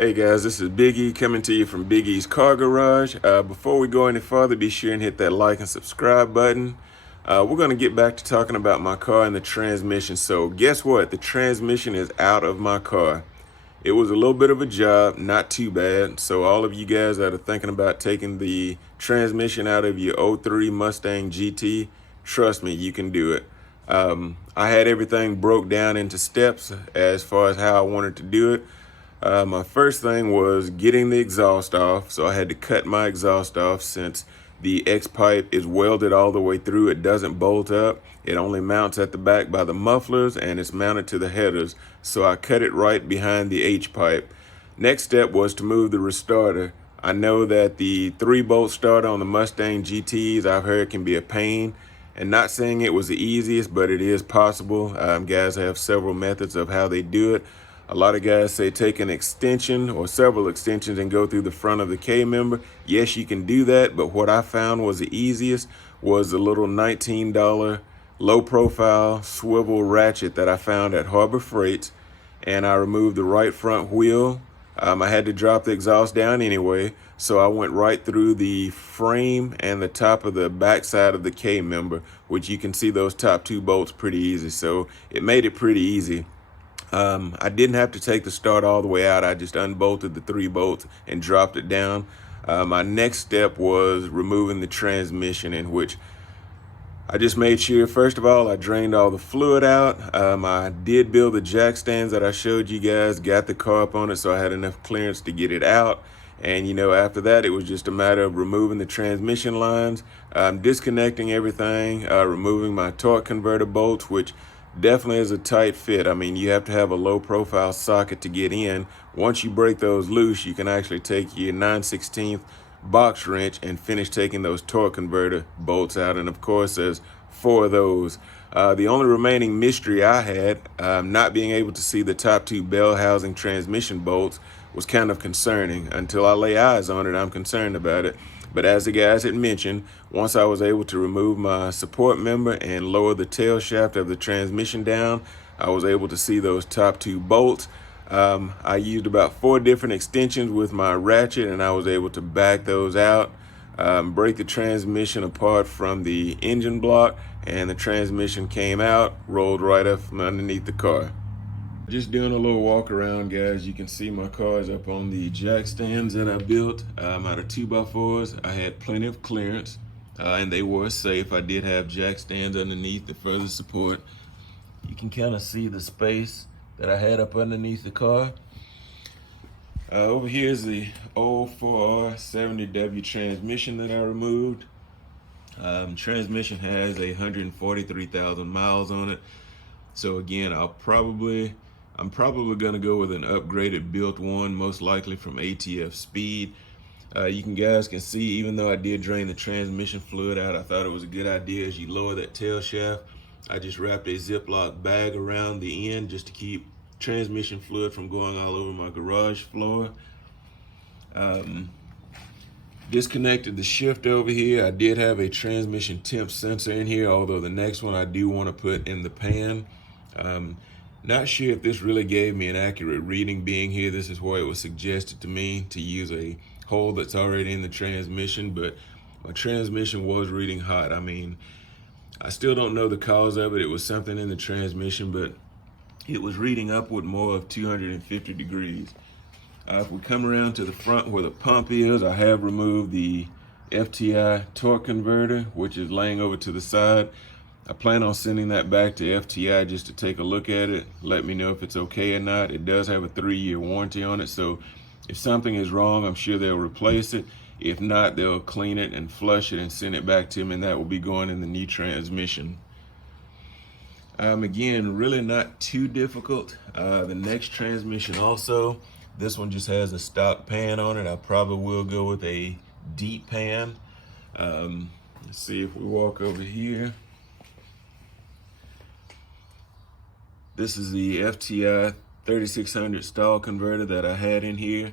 Hey guys, this is Big E coming to you from Big E's Car Garage. Before we go any further, be sure and hit that like and subscribe button. We're going to get back to talking about my car and the transmission. So guess what? The transmission is out of my car. It was a little bit of a job, not too bad. So all of you guys that are thinking about taking the transmission out of your '03 Mustang GT, trust me, you can do it. I had everything broke down into steps as far as how I wanted to do it. My first thing was getting the exhaust off, so I had to cut my exhaust off since the X pipe is welded all the way through. It doesn't bolt up. It only mounts at the back by the mufflers and it's mounted to the headers, so I cut it right behind the H pipe. Next step was to move the restarter. I know that the 3-bolt starter on the Mustang GTs, I've heard, can be a pain. And not saying it was the easiest, but it is possible. Guys have several methods of how they do it. A lot of guys say take an extension or several extensions and go through the front of the K-member. Yes, you can do that, but what I found was the easiest was the little $19 low-profile swivel ratchet that I found at Harbor Freight, and I removed the right front wheel. I had to drop the exhaust down anyway, so I went right through the frame and the top of the back side of the K-member, which you can see those top 2 bolts pretty easy, so it made it pretty easy. I didn't have to take the start all the way out. I just unbolted the 3 bolts and dropped it down. My next step was removing the transmission, in which I just made sure, first of all, I drained all the fluid out. I did build the jack stands that I showed you guys, got the car up on it so I had enough clearance to get it out. And after that, it was just a matter of removing the transmission lines, disconnecting everything, removing my torque converter bolts, which definitely is a tight fit. I mean, you have to have a low profile socket to get in. Once you break those loose, you can actually take your 9/16 box wrench and finish taking those torque converter bolts out. And of course, there's 4 of those. The only remaining mystery I had, not being able to see the top 2 bell housing transmission bolts, was kind of concerning. Until I lay eyes on it, I'm concerned about it. But as the guys had mentioned, once I was able to remove my support member and lower the tail shaft of the transmission down, I was able to see those top 2 bolts. I used about 4 different extensions with my ratchet, and I was able to back those out, break the transmission apart from the engine block, and the transmission came out, rolled right up from underneath the car. Just doing a little walk around, guys. You can see my car is up on the jack stands that I built out of 2x4s. I had plenty of clearance, and they were safe. I did have jack stands underneath to further support. You can kind of see the space that I had up underneath the car. Over here is the old 4R70W transmission that I removed. Transmission has 143,000 miles on it. So again, I'm probably gonna go with an upgraded built one, most likely from ATF Speed. Guys can see, even though I did drain the transmission fluid out, I thought it was a good idea. As you lower that tail shaft, I just wrapped a Ziploc bag around the end just to keep transmission fluid from going all over my garage floor. Disconnected the shift over here. I did have a transmission temp sensor in here, although the next one I do want to put in the pan. Not sure if this really gave me an accurate reading. Being here, this is where it was suggested to me to use a hole that's already in the transmission, but my transmission was reading hot. I mean, I still don't know the cause of it. It was something in the transmission, but it was reading upward more of 250 degrees. If we come around to the front where the pump is, I have removed the FTI torque converter, which is laying over to the side. I plan on sending that back to FTI just to take a look at it, let me know if it's okay or not. It does have a 3-year warranty on it, so if something is wrong, I'm sure they'll replace it. If not, they'll clean it and flush it and send it back to me, and that will be going in the new transmission. Again, really not too difficult. The next transmission also, this one just has a stock pan on it. I probably will go with a deep pan. Let's see if we walk over here. This is the FTI 3600 stall converter that I had in here.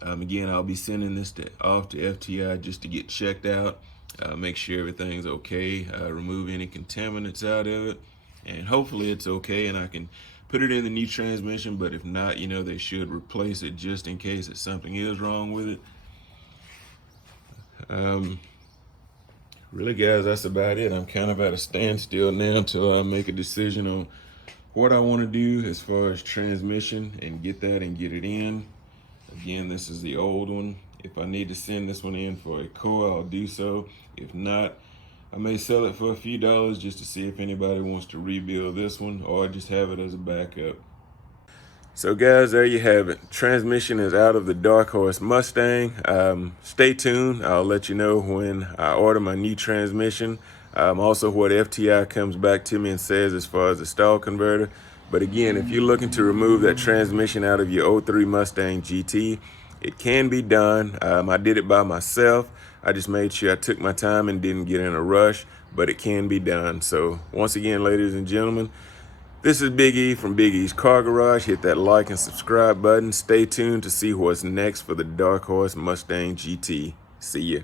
Again, I'll be sending this off to FTI just to get checked out, make sure everything's okay, remove any contaminants out of it, and hopefully it's okay and I can put it in the new transmission, but if not, you know, they should replace it just in case that something is wrong with it. Really, guys, that's about it. I'm kind of at a standstill now until I make a decision on what I want to do as far as transmission and get that and get it in. Again, this is the old one. If I need to send this one in for a core, I'll do so. If not, I may sell it for a few dollars just to see if anybody wants to rebuild this one, or just have it as a backup. So guys, there you have it. Transmission is out of the Darkhorse Mustang. Stay tuned. I'll let you know when I order my new transmission. Also what FTI comes back to me and says as far as the stall converter. But again, if you're looking to remove that transmission out of your 03 Mustang GT, it can be done. I did it by myself. I just made sure I took my time and didn't get in a rush, but it can be done. So once again, ladies and gentlemen, this is Big E from Big E's Car Garage. Hit that like and subscribe button. Stay tuned to see what's next for the Darkhorse Mustang GT. See ya.